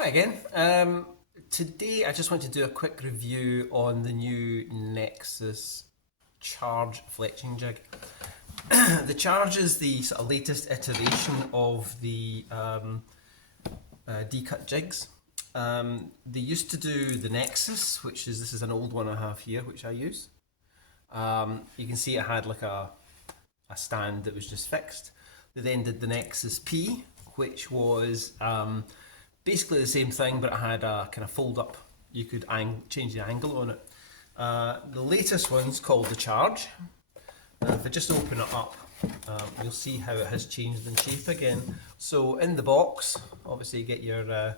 Hi again. Today I just want to do a quick review on the new Nexus Charge fletching jig. The Charge is the sort of latest iteration of the Decut jigs. They used to do the Nexus, this is an old one I have here, which I use. You can see it had like a stand that was just fixed. They then did the Nexus P, which was basically the same thing, but it had a kind of fold up. You could change the angle on it. The latest one's called the Charge. If I just open it up, you'll see how it has changed in shape again. So in the box, obviously you get your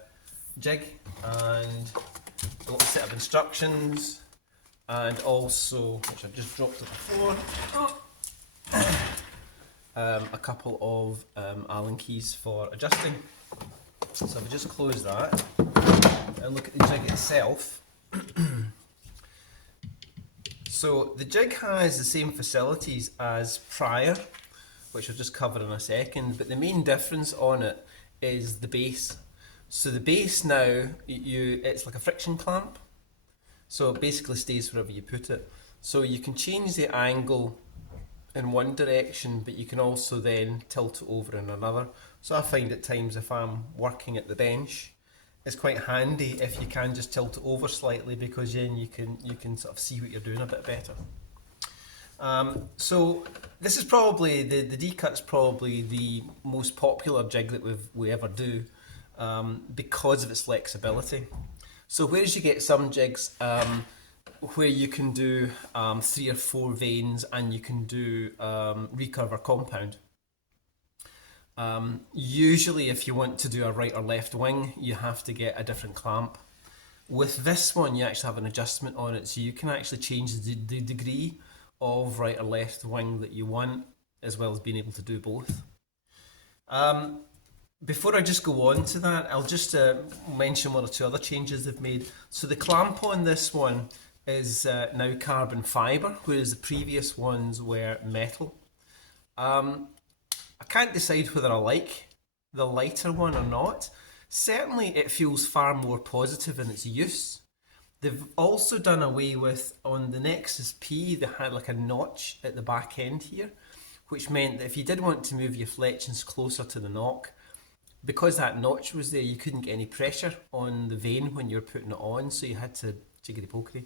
jig and a little set of instructions, and also, which I've just dropped to the floor, a couple of Allen keys for adjusting. So if I just close that and look at the jig itself. So the jig has the same facilities as prior, which I'll just cover in a second, but the main difference on it is the base. So the base now, it's like a friction clamp, so it basically stays wherever you put it. So you can change the angle in one direction, but you can also then tilt it over in another. So I find at times if I'm working at the bench, it's quite handy if you can just tilt it over slightly, because then you can sort of see what you're doing a bit better. So this is probably, the Decut's probably the most popular jig that we ever do, because of its flexibility. So whereas you get some jigs where you can do 3 or 4 vanes and you can do recurve or compound. Usually if you want to do a right or left wing, you have to get a different clamp. With this one, you actually have an adjustment on it, so you can actually change the degree of right or left wing that you want, as well as being able to do both. Before I just go on to that, I'll just mention 1 or 2 other changes they've made. So the clamp on this one is now carbon fibre, whereas the previous ones were metal. I can't decide whether I like the lighter one or not. Certainly it feels far more positive in its use. They've also done away with, on the Nexus P, they had like a notch at the back end here, which meant that if you did want to move your fletchings closer to the nock, because that notch was there, you couldn't get any pressure on the vane when you were putting it on, so you had to jiggity pokery.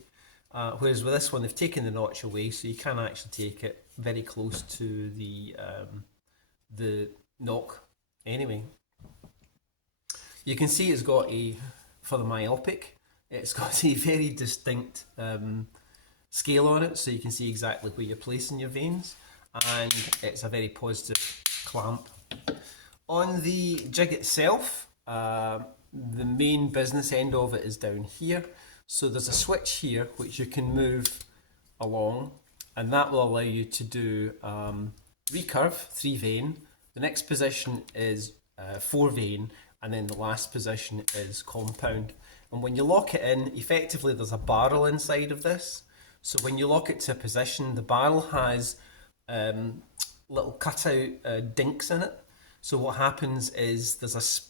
Whereas with this one, they've taken the notch away, so you can actually take it very close to the nock. Anyway, you can see it's got for the myopic, it's got a very distinct scale on it, so you can see exactly where you're placing your vanes, and it's a very positive clamp. On the jig itself, the main business end of it is down here. So there's a switch here which you can move along, and that will allow you to do recurve, 3 vane. The next position is 4 vane, and then the last position is compound. And when you lock it in, effectively there's a barrel inside of this. So when you lock it to a position, the barrel has little cutout dinks in it. So what happens is there's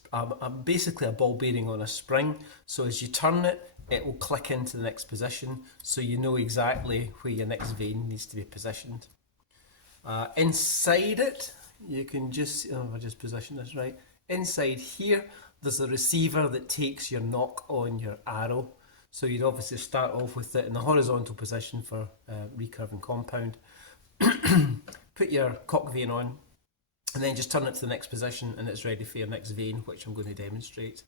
basically a ball bearing on a spring. So as you turn it, it will click into the next position, so you know exactly where your next vane needs to be positioned. Inside it, you can just, I just positioned this right. Inside here, there's a receiver that takes your nock on your arrow. So you'd obviously start off with it in the horizontal position for recurve and compound. Put your cock vane on, and then just turn it to the next position, and it's ready for your next vane, which I'm going to demonstrate.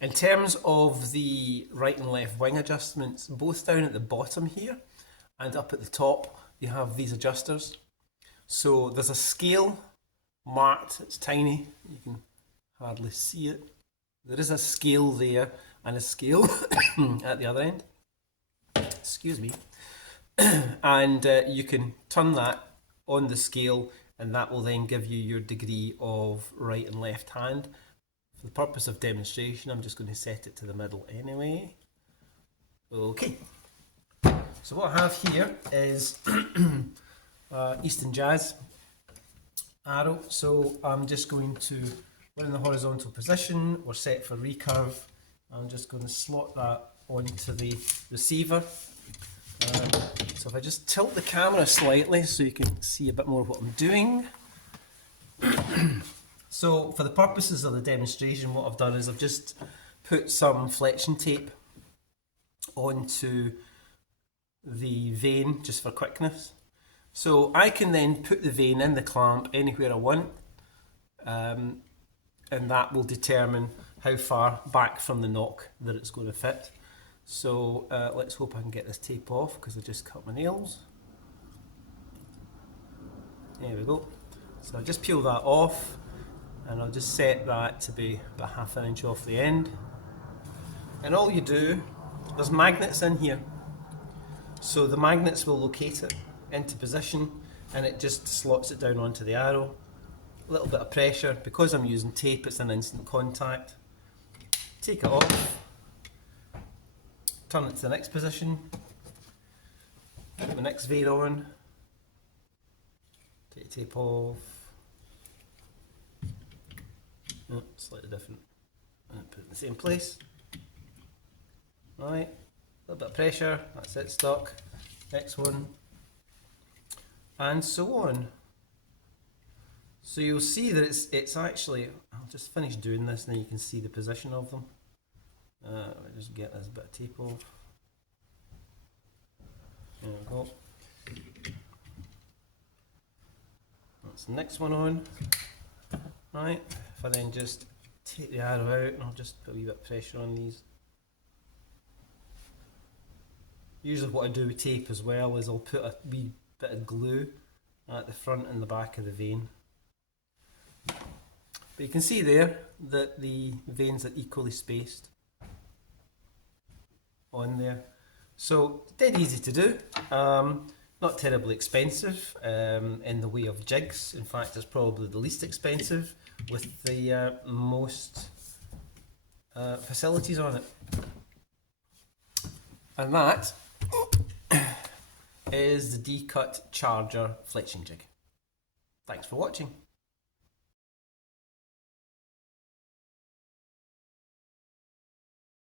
In terms of the right and left wing adjustments, both down at the bottom here and up at the top, you have these adjusters. So there's a scale marked, it's tiny, you can hardly see it. There is a scale there and a scale at the other end. Excuse me. And you can turn that on the scale, and that will then give you your degree of right and left hand. For the purpose of demonstration, I'm just going to set it to the middle anyway. Okay. So what I have here is Eastern Jazz arrow. So I'm just going to, we're in the horizontal position, we're set for recurve, I'm just going to slot that onto the receiver. So if I just tilt the camera slightly so you can see a bit more of what I'm doing. So for the purposes of the demonstration, what I've done is I've just put some fletching tape onto the vane just for quickness. So I can then put the vane in the clamp anywhere I want, and that will determine how far back from the knock that it's going to fit. So let's hope I can get this tape off because I just cut my nails. There we go. So I just peel that off and I'll just set that to be about ½ an inch off the end. And all you do, there's magnets in here. So the magnets will locate it into position and it just slots it down onto the arrow. A little bit of pressure. Because I'm using tape, it's an instant contact. Take it off. Turn it to the next position. Put the next vane on. Take the tape off. Oh, slightly different. And put it in the same place. Right. A little bit of pressure. That's it, stuck. Next one. And so on. So you'll see that it's actually, I'll just finish doing this and then you can see the position of them. I'll just get this bit of tape off. There we go. That's the next one on. Right, if I then just take the arrow out and I'll just put a wee bit of pressure on these. Usually what I do with tape as well is I'll put a wee bit of glue at the front and the back of the vane. But you can see there that the vanes are equally spaced on there. So dead easy to do, not terribly expensive in the way of jigs. In fact, it's probably the least expensive with the most facilities on it. And that is the Decut Charger fletching jig. Thanks for watching.